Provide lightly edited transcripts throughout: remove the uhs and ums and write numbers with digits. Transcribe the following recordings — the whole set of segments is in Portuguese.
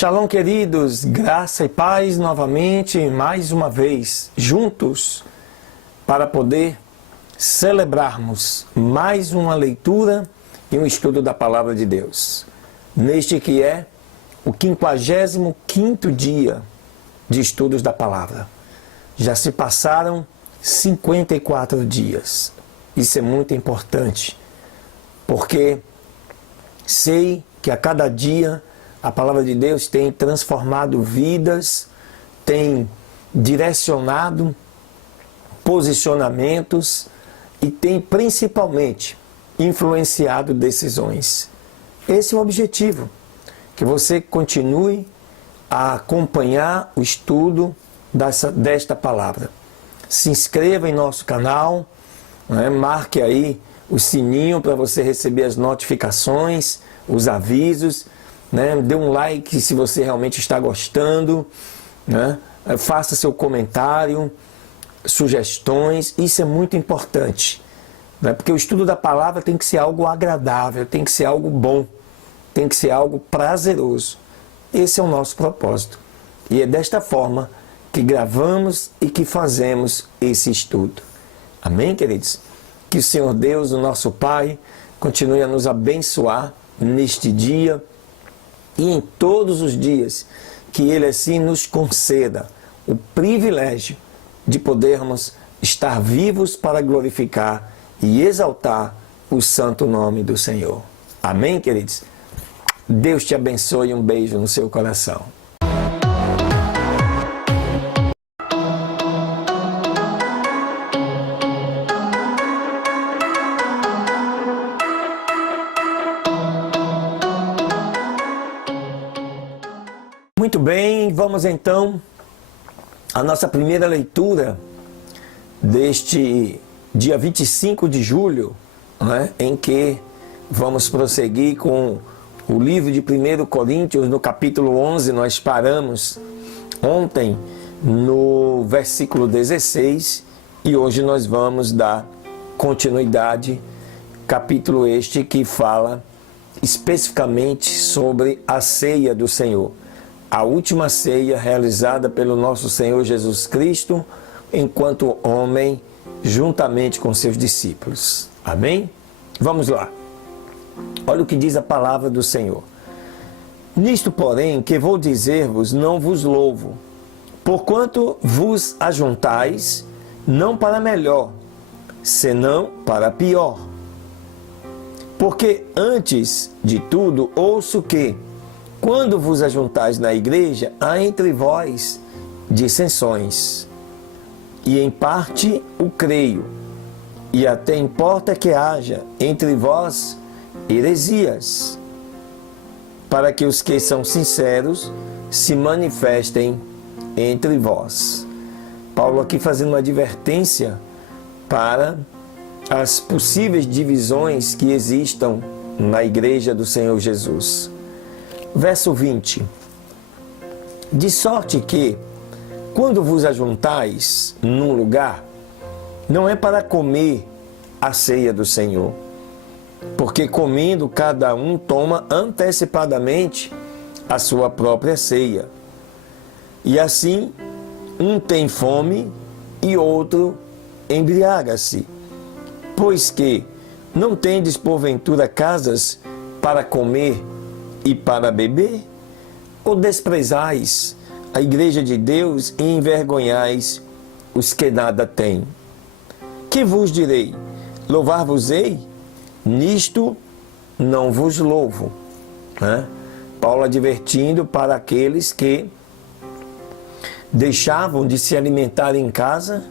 Shalom, queridos, graça e paz novamente, mais uma vez, juntos, para poder celebrarmos mais uma leitura e um estudo da Palavra de Deus. Neste que é o 55º dia de estudos da Palavra. Já se passaram 54 dias. Isso é muito importante, porque sei que a cada dia a Palavra de Deus tem transformado vidas, tem direcionado posicionamentos e tem principalmente influenciado decisões. Esse é o objetivo, que você continue a acompanhar o estudo desta palavra. Se inscreva em nosso canal, marque aí o sininho para você receber as notificações, os avisos, dê um like se você realmente está gostando, faça seu comentário, sugestões, isso é muito importante, porque o estudo da palavra tem que ser algo agradável, tem que ser algo bom, tem que ser algo prazeroso. Esse é o nosso propósito e é desta forma que gravamos e que fazemos esse estudo. Amém, queridos? Que o Senhor Deus, o nosso Pai, continue a nos abençoar neste dia e em todos os dias, que Ele assim nos conceda o privilégio de podermos estar vivos para glorificar e exaltar o santo nome do Senhor. Amém, queridos? Deus te abençoe e um beijo no seu coração. Muito bem, vamos então à nossa primeira leitura deste dia 25 de julho, em que vamos prosseguir com o livro de 1 Coríntios, no capítulo 11. Nós paramos ontem no versículo 16 e hoje nós vamos dar continuidade, capítulo este que fala especificamente sobre a ceia do Senhor. A última ceia realizada pelo nosso Senhor Jesus Cristo enquanto homem, juntamente com seus discípulos. Amém? Vamos lá. Olha o que diz a palavra do Senhor. Nisto, porém, que vou dizer-vos, não vos louvo, porquanto vos ajuntais, não para melhor, senão para pior. Porque antes de tudo ouço que, quando vos ajuntais na igreja, há entre vós dissensões. E em parte o creio, e até importa que haja entre vós heresias, para que os que são sinceros se manifestem entre vós. Paulo aqui fazendo uma advertência para as possíveis divisões que existam na igreja do Senhor Jesus. Verso 20. De sorte que, quando vos ajuntais num lugar, não é para comer a ceia do Senhor, porque comendo cada um toma antecipadamente a sua própria ceia. E assim, um tem fome e outro embriaga-se. Pois que não tendes porventura casas para comer e para beber? Ou desprezais a igreja de Deus e envergonhais os que nada têm? Que vos direi? Louvar-vos-ei? Nisto não vos louvo. Paulo advertindo para aqueles que deixavam de se alimentar em casa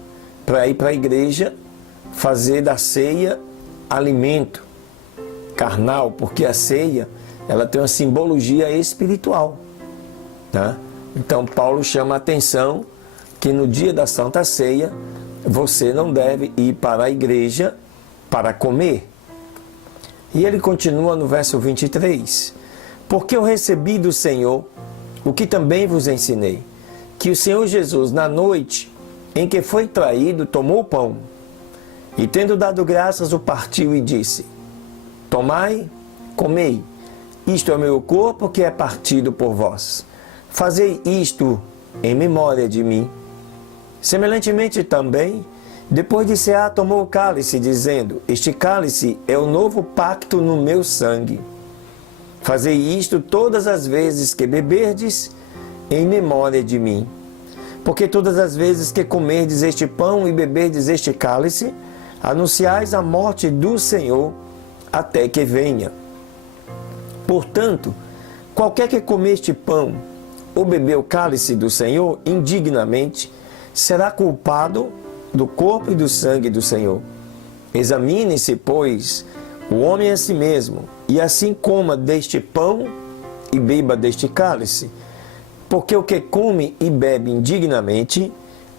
para ir para a igreja fazer da ceia alimento carnal, porque a ceia ela tem uma simbologia espiritual. Então Paulo chama a atenção que no dia da Santa Ceia você não deve ir para a igreja para comer. E ele continua no verso 23. Porque eu recebi do Senhor o que também vos ensinei, que o Senhor Jesus, na noite em que foi traído, tomou o pão, e tendo dado graças, o partiu e disse: Tomai, comei, isto é o meu corpo que é partido por vós. fazei isto em memória de mim. Semelhantemente também, depois de cear, tomou o cálice, dizendo: este cálice é o novo pacto no meu sangue. Fazei isto todas as vezes que beberdes, em memória de mim. Porque todas as vezes que comerdes este pão e beberdes este cálice, anunciais a morte do Senhor até que venha. Portanto, qualquer que comer este pão ou beber o cálice do Senhor indignamente, será culpado do corpo e do sangue do Senhor. Examine-se, pois, o homem a si mesmo, e assim coma deste pão e beba deste cálice. Porque o que come e bebe indignamente,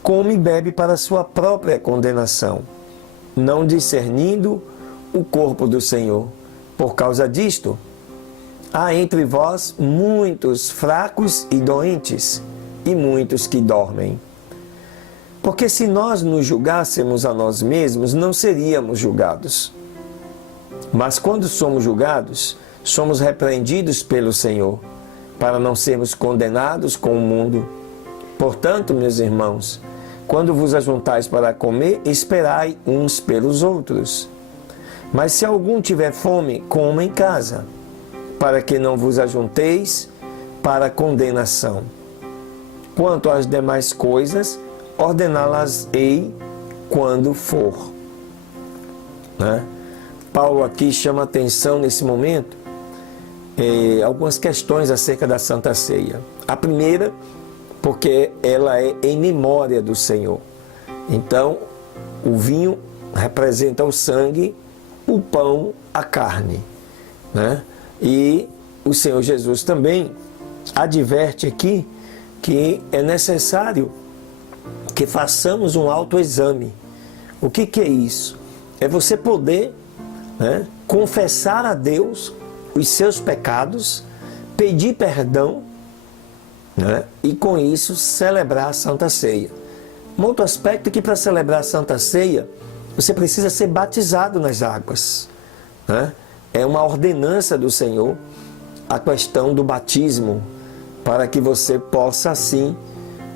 come e bebe para sua própria condenação, não discernindo o corpo do Senhor. Por causa disto, há entre vós muitos fracos e doentes, e muitos que dormem. Porque se nós nos julgássemos a nós mesmos, não seríamos julgados. Mas quando somos julgados, somos repreendidos pelo Senhor, para não sermos condenados com o mundo. Portanto, meus irmãos, quando vos ajuntais para comer, esperai uns pelos outros. Mas se algum tiver fome, coma em casa, para que não vos ajunteis para condenação. Quanto às demais coisas, ordená-las-ei quando for. Paulo aqui chama atenção nesse momento algumas questões acerca da Santa Ceia. A primeira, porque ela é em memória do Senhor. Então, o vinho representa o sangue, o pão, a carne. E o Senhor Jesus também adverte aqui que é necessário que façamos um autoexame. O que é isso? É você poder confessar a Deus os seus pecados, pedir perdão, e com isso celebrar a Santa Ceia. Um outro aspecto é que para celebrar a Santa Ceia, você precisa ser batizado nas águas. É uma ordenança do Senhor a questão do batismo, para que você possa assim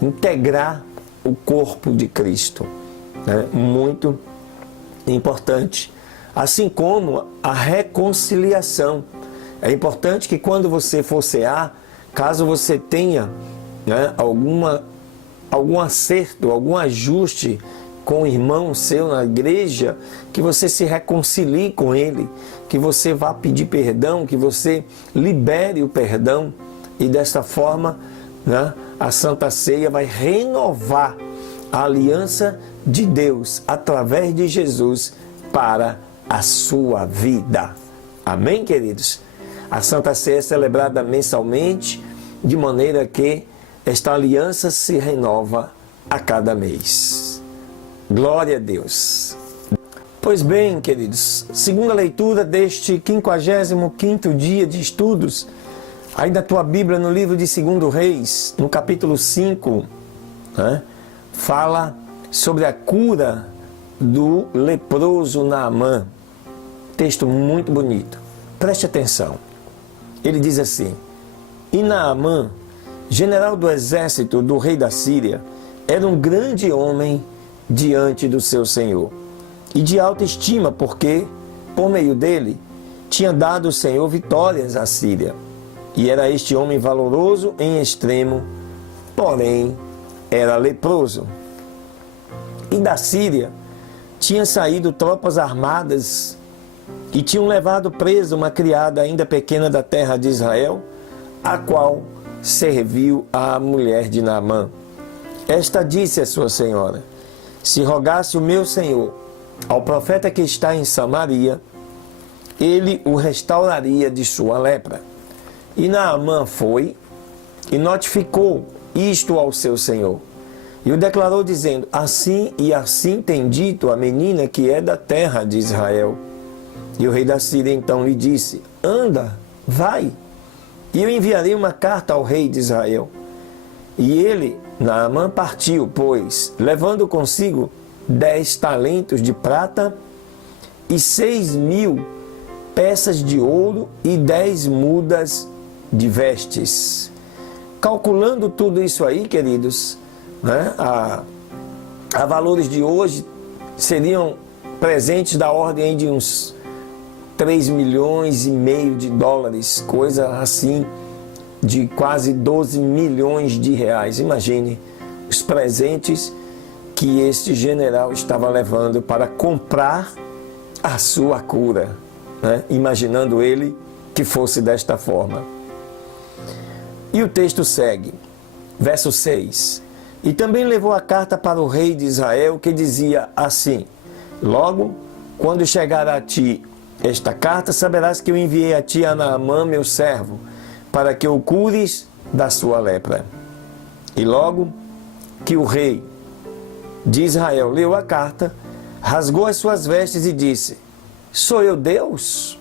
integrar o corpo de Cristo. Muito importante. Assim como a reconciliação. É importante que quando você for cear, caso você tenha algum acerto, algum ajuste com o irmão seu na igreja, que você se reconcilie com ele, que você vá pedir perdão, que você libere o perdão, e desta forma a Santa Ceia vai renovar a aliança de Deus através de Jesus para a sua vida. Amém, queridos? A Santa Ceia é celebrada mensalmente, de maneira que esta aliança se renova a cada mês. Glória a Deus. Pois bem, queridos, segunda leitura deste 55º dia de estudos, aí da tua Bíblia, no livro de 2 Reis, no capítulo 5, fala sobre a cura do leproso Naamã. Texto muito bonito. Preste atenção. Ele diz assim: e Naamã, general do exército do rei da Síria, era um grande homem diante do seu senhor, e de alta estima, porque, por meio dele, tinha dado o Senhor vitórias à Síria. E era este homem valoroso em extremo, porém era leproso. E da Síria tinham saído tropas armadas e tinham levado presa uma criada ainda pequena da terra de Israel, a qual serviu a mulher de Naamã. Esta disse à sua senhora: se rogasse o meu senhor ao profeta que está em Samaria, ele o restauraria de sua lepra. E Naamã foi e notificou isto ao seu senhor, e o declarou dizendo: assim e assim tem dito a menina que é da terra de Israel. E o rei da Síria então lhe disse: anda, vai, e eu enviarei uma carta ao rei de Israel. E ele, Naamã, partiu, pois, levando consigo 10 talentos de prata e 6.000 peças de ouro e 10 mudas de vestes. calculando tudo isso aí, queridos, né, a valores de hoje, seriam presentes da ordem de uns 3 milhões e meio de dólares, coisa assim, de quase 12 milhões de reais. Imagine os presentes que este general estava levando para comprar a sua cura, né? Imaginando ele que fosse desta forma. E o texto segue, verso 6. E também levou a carta para o rei de Israel, que dizia assim: logo, quando chegar a ti esta carta, saberás que eu enviei a ti a Naamã, meu servo, para que o cures da sua lepra. E logo que o rei de Israel leu a carta, rasgou as suas vestes e disse: sou eu Deus?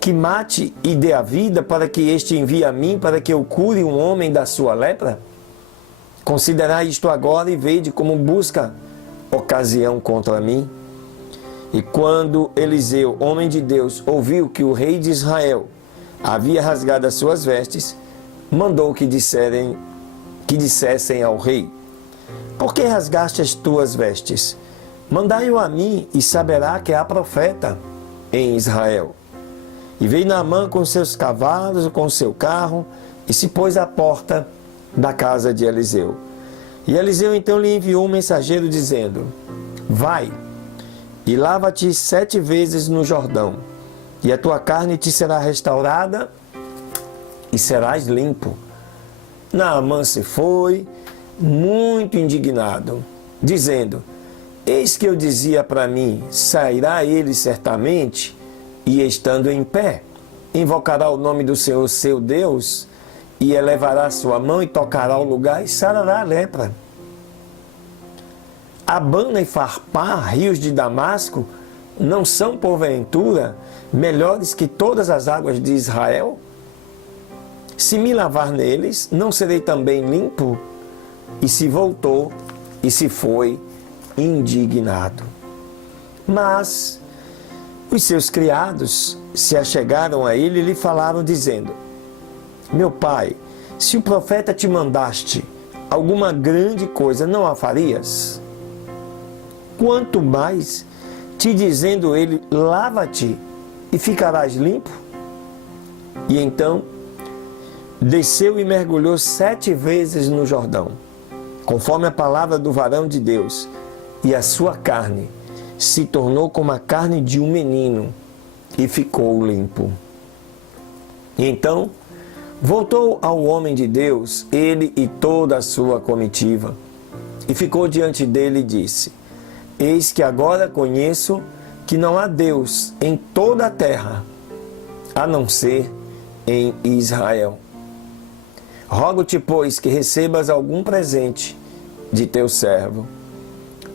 Que mate e dê a vida para que este envie a mim, para que eu cure um homem da sua lepra? Considerai isto agora e vede como busca ocasião contra mim. E quando Eliseu, homem de Deus, ouviu que o rei de Israel havia rasgado as suas vestes, mandou que dissessem ao rei: por que rasgaste as tuas vestes? Mandai-o a mim, e saberá que há profeta em Israel. E veio Naamã com seus cavalos, com seu carro, e se pôs à porta da casa de Eliseu. E Eliseu então lhe enviou um mensageiro dizendo: vai, e lava-te 7 vezes no Jordão, e a tua carne te será restaurada, e serás limpo. Naamã se foi, muito indignado, dizendo: eis que eu dizia para mim, sairá ele certamente, e estando em pé, invocará o nome do Senhor seu Deus, e elevará sua mão e tocará o lugar e sarará a lepra. Abana e Farpá, rios de Damasco, não são porventura melhores que todas as águas de Israel? Se me lavar neles, não serei também limpo? E se voltou e se foi indignado. Mas os seus criados se achegaram a ele e lhe falaram, dizendo: meu pai, se o profeta te mandaste alguma grande coisa, não a farias? Quanto mais te dizendo ele: lava-te e ficarás limpo? E então desceu e mergulhou 7 vezes no Jordão, conforme a palavra do varão de Deus, e a sua carne se tornou como a carne de um menino, e ficou limpo. E então voltou ao homem de Deus, ele e toda a sua comitiva, e ficou diante dele e disse: eis que agora conheço que não há Deus em toda a terra, a não ser em Israel. Rogo-te, pois, que recebas algum presente de teu servo.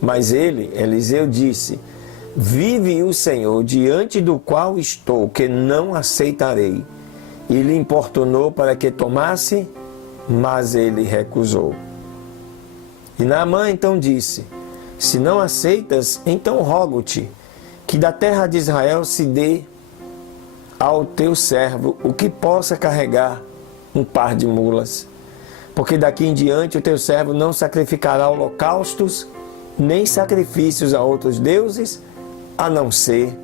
Mas ele, Eliseu, disse: vive o Senhor, diante do qual estou, que não aceitarei. E lhe importunou para que tomasse, mas ele recusou. E Naamã então disse: se não aceitas, então rogo-te que da terra de Israel se dê ao teu servo o que possa carregar um par de mulas, porque daqui em diante o teu servo não sacrificará holocaustos, nem sacrifícios a outros deuses, a não ser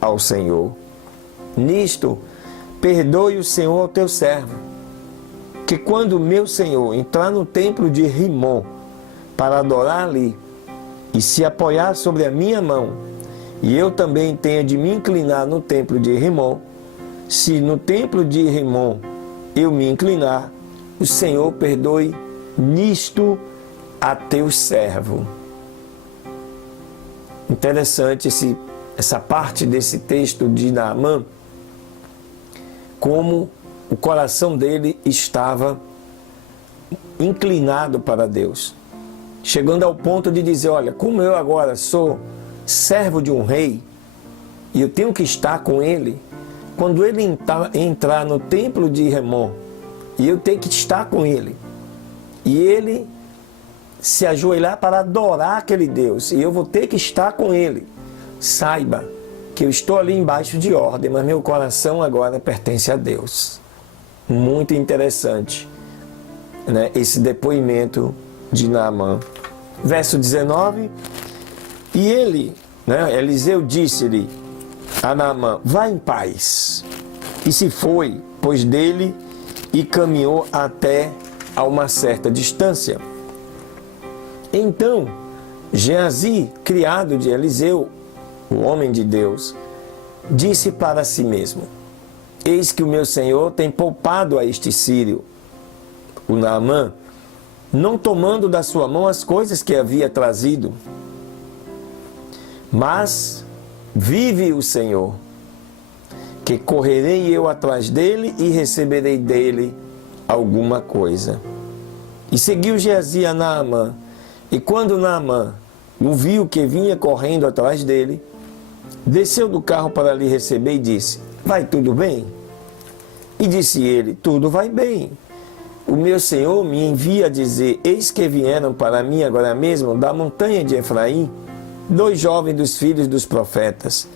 ao Senhor. Nisto, perdoe o Senhor ao teu servo, que quando o meu Senhor entrar no templo de Rimom para adorar ali, e se apoiar sobre a minha mão, e eu também tenha de me inclinar no templo de Rimom, se no templo de Rimom eu me inclinar, o Senhor perdoe nisto a teu servo. Interessante essa parte desse texto de Naamã, como o coração dele estava inclinado para Deus, chegando ao ponto de dizer: olha, como eu agora sou servo de um rei, e eu tenho que estar com ele, quando ele entrar no templo de Rimom, e eu tenho que estar com ele, e ele se ajoelhar para adorar aquele Deus, e eu vou ter que estar com ele, saiba que eu estou ali embaixo de ordem, mas meu coração agora pertence a Deus. muito interessante, né, esse depoimento de Naamã. Verso 19, e ele, né, Eliseu disse-lhe a Naamã, vá em paz. E se foi, pois dele, e caminhou até a uma certa distância. Então, Geazi, criado de Eliseu, o homem de Deus, disse para si mesmo, eis que o meu senhor tem poupado a este sírio, o Naamã, não tomando da sua mão as coisas que havia trazido. Mas vive o Senhor, que correrei eu atrás dele e receberei dele alguma coisa. E seguiu Geazi a Naamã, e quando Naamã o viu que vinha correndo atrás dele, desceu do carro para lhe receber e disse, vai tudo bem? E disse ele, tudo vai bem. O meu Senhor me envia a dizer, eis que vieram para mim agora mesmo da montanha de Efraim, 2 jovens dos filhos dos profetas.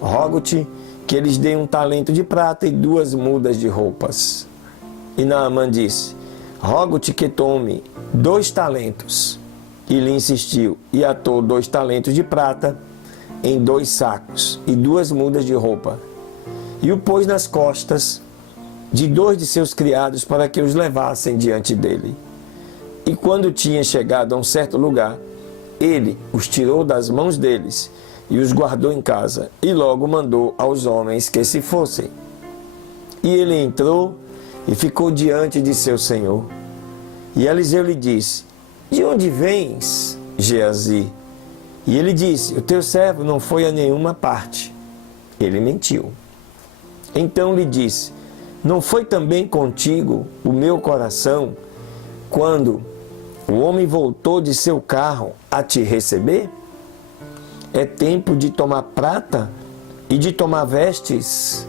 Rogo-te que eles deem 1 talento de prata e 2 mudas de roupas. E Naamã disse, rogo-te que tome 2 talentos. E lhe insistiu, e atou 2 talentos de prata em 2 sacos e 2 mudas de roupa. E o pôs nas costas de 2 de seus criados para que os levassem diante dele. E quando tinha chegado a um certo lugar, ele os tirou das mãos deles e os guardou em casa, e logo mandou aos homens que se fossem. E ele entrou e ficou diante de seu senhor. E Eliseu lhe disse, de onde vens, Geazi? E ele disse, o teu servo não foi a nenhuma parte. Ele mentiu. Então lhe disse, não foi também contigo o meu coração, quando o homem voltou de seu carro a te receber? É tempo de tomar prata e de tomar vestes,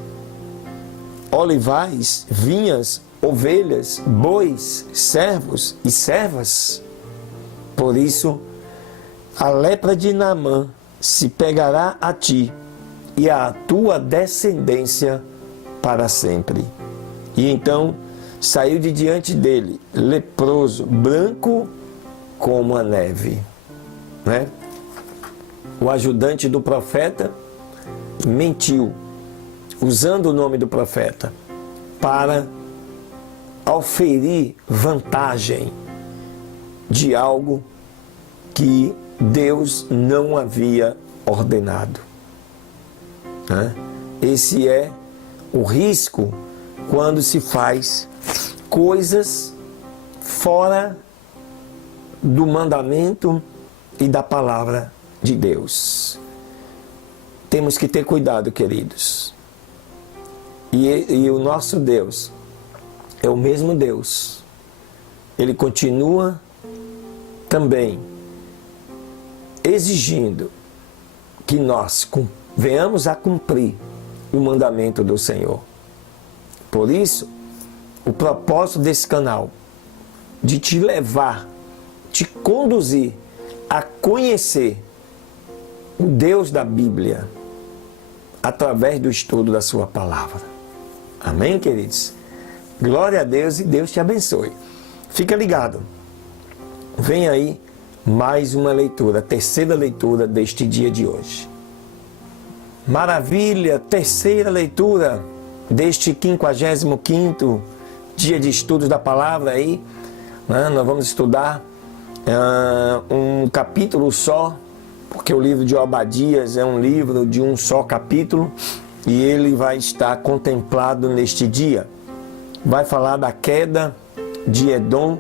olivais, vinhas, ovelhas, bois, servos e servas. Por isso, a lepra de Naamã se pegará a ti e à tua descendência para sempre. E então saiu de diante dele, leproso, branco como a neve. Né? O ajudante do profeta mentiu, usando o nome do profeta, para auferir vantagem de algo que Deus não havia ordenado. Né? Esse é o risco quando se faz coisas fora do mandamento e da palavra de Deus. Temos que ter cuidado, queridos. E o nosso Deus é o mesmo Deus. Ele continua também exigindo que nós venhamos a cumprir o mandamento do Senhor. Por isso, o propósito desse canal, de te levar, te conduzir a conhecer o Deus da Bíblia, através do estudo da sua palavra. Amém, queridos? Glória a Deus e Deus te abençoe. Fica ligado. Vem aí mais uma leitura, a 3ª leitura deste dia de hoje. Maravilha, 3ª leitura deste 55º dia de estudos da palavra aí. Né? Nós vamos estudar um capítulo só, porque o livro de Obadias é um livro de um só capítulo e ele vai estar contemplado neste dia. Vai falar da queda de Edom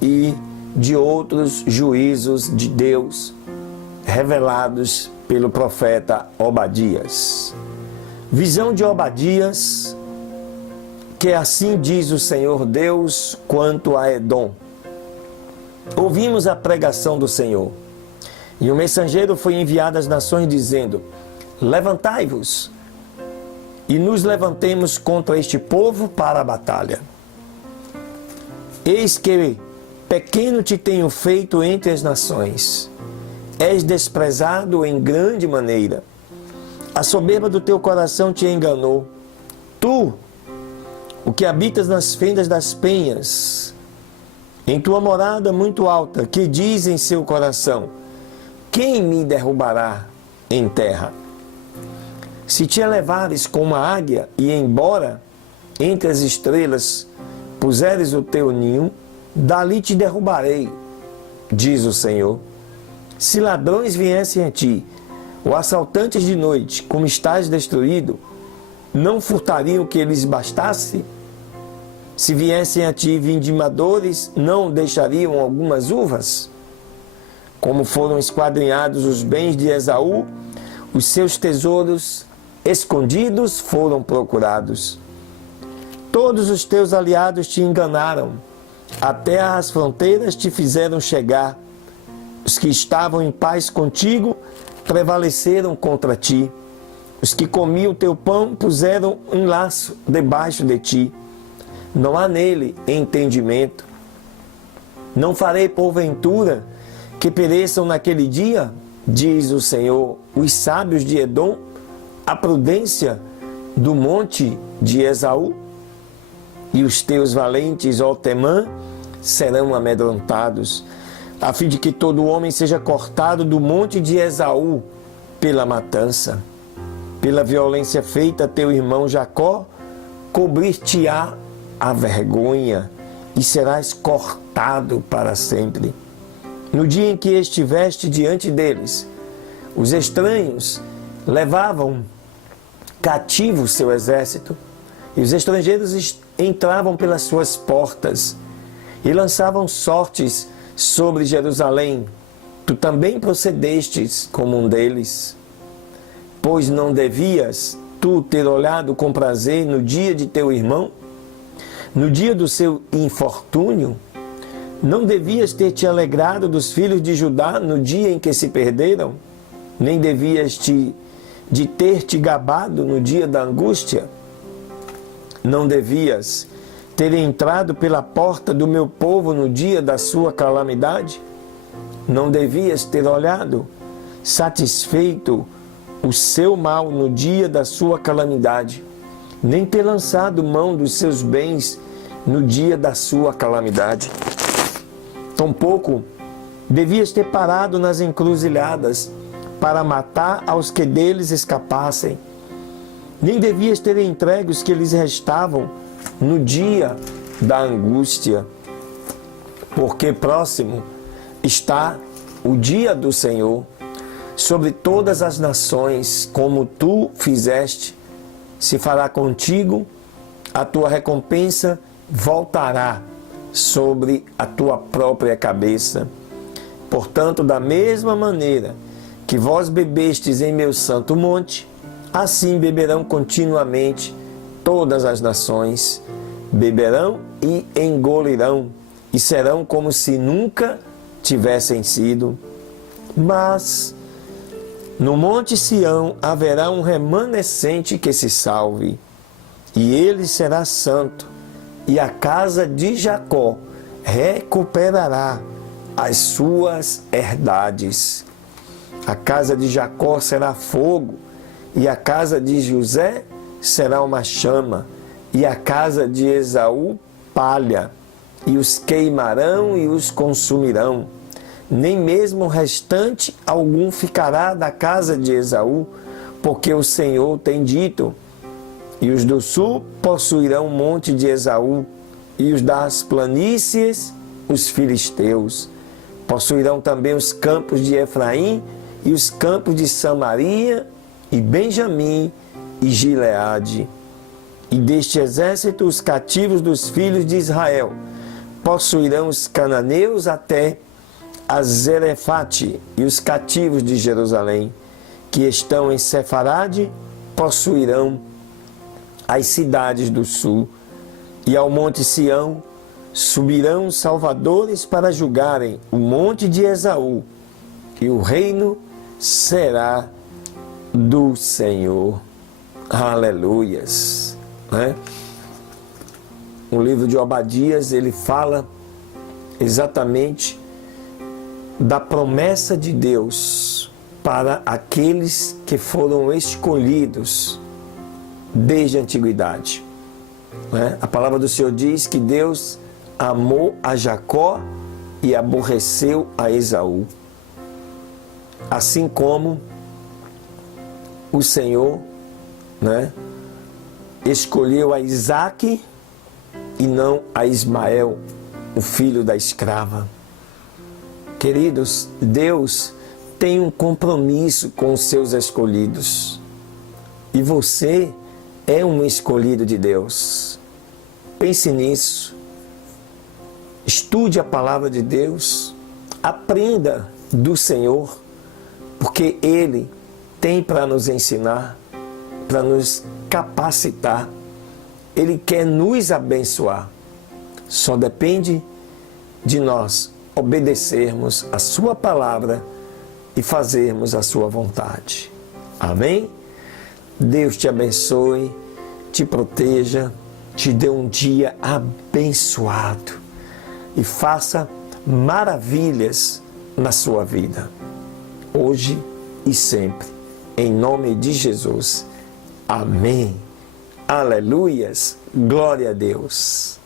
e de outros juízos de Deus revelados pelo profeta Obadias. Visão de Obadias, que assim diz o Senhor Deus quanto a Edom. Ouvimos a pregação do Senhor, e o mensageiro foi enviado às nações dizendo, levantai-vos, e nos levantemos contra este povo para a batalha. Eis que pequeno te tenho feito entre as nações, és desprezado em grande maneira. A soberba do teu coração te enganou. Tu, o que habitas nas fendas das penhas, em tua morada muito alta, que diz em seu coração: quem me derrubará em terra? Se te elevares como a águia, e embora entre as estrelas puseres o teu ninho, dali te derrubarei, diz o Senhor. Se ladrões viessem a ti, ou assaltantes de noite, como estás destruído, não furtariam o que lhes bastasse? Se viessem a ti vindimadores, não deixariam algumas uvas? Como foram esquadrinhados os bens de Esaú, os seus tesouros escondidos foram procurados. Todos os teus aliados te enganaram, até às fronteiras te fizeram chegar. Os que estavam em paz contigo prevaleceram contra ti. Os que comiam o teu pão puseram um laço debaixo de ti. Não há nele entendimento. Não farei porventura que pereçam naquele dia, diz o Senhor, os sábios de Edom, a prudência do monte de Esaú? E os teus valentes, ó Temã, serão amedrontados, a fim de que todo homem seja cortado do monte de Esaú pela matança. Pela violência feita a teu irmão Jacó, cobrir-te-á a vergonha, e serás cortado para sempre. No dia em que estiveste diante deles, os estranhos levavam cativo seu exército, e os estrangeiros entravam pelas suas portas, e lançavam sortes sobre Jerusalém. Tu também procedestes como um deles. Pois não devias tu ter olhado com prazer no dia de teu irmão? No dia do seu infortúnio? Não devias ter te alegrado dos filhos de Judá no dia em que se perderam? Nem devias de ter te gabado no dia da angústia? Não devias ter entrado pela porta do meu povo no dia da sua calamidade? Não devias ter olhado, satisfeito o seu mal no dia da sua calamidade, nem ter lançado mão dos seus bens no dia da sua calamidade? Tampouco devias ter parado nas encruzilhadas para matar aos que deles escapassem, nem devias ter entregue os que lhes restavam no dia da angústia, porque próximo está o dia do Senhor sobre todas as nações. Como tu fizeste, se fará contigo, a tua recompensa voltará sobre a tua própria cabeça. Portanto, da mesma maneira que vós bebestes em meu santo monte, assim beberão continuamente todas as nações, beberão e engolirão, e serão como se nunca tivessem sido. Mas no monte Sião haverá um remanescente que se salve, e ele será santo, e a casa de Jacó recuperará as suas herdades. A casa de Jacó será fogo, e a casa de José será uma chama, e a casa de Esaú palha, e os queimarão e os consumirão. Nem mesmo restante algum ficará da casa de Esaú, porque o Senhor tem dito: e os do sul possuirão o monte de Esaú, e os das planícies os filisteus. Possuirão também os campos de Efraim, e os campos de Samaria, e Benjamim, e Gileade. E deste exército os cativos dos filhos de Israel possuirão os cananeus até a Zerefate, e os cativos de Jerusalém, que estão em Sefarade, possuirão as cidades do sul. E ao monte Sião subirão salvadores para julgarem o monte de Esaú, e o reino será do Senhor. Aleluias! O livro de Obadias, ele fala exatamente da promessa de Deus para aqueles que foram escolhidos desde a antiguidade. né? A palavra do Senhor diz que Deus amou a Jacó e aborreceu a Esaú. Assim como o Senhor, né, escolheu a Isaque e não a Ismael, o filho da escrava. Queridos, Deus tem um compromisso com os seus escolhidos. E você é um escolhido de Deus. Pense nisso. Estude a palavra de Deus. Aprenda do Senhor, porque Ele tem para nos ensinar, para nos capacitar. Ele quer nos abençoar. Só depende de nós obedecermos a sua palavra e fazermos a sua vontade. Amém? Deus te abençoe, te proteja, te dê um dia abençoado e faça maravilhas na sua vida, hoje e sempre, em nome de Jesus. Amém. Aleluias. Glória a Deus.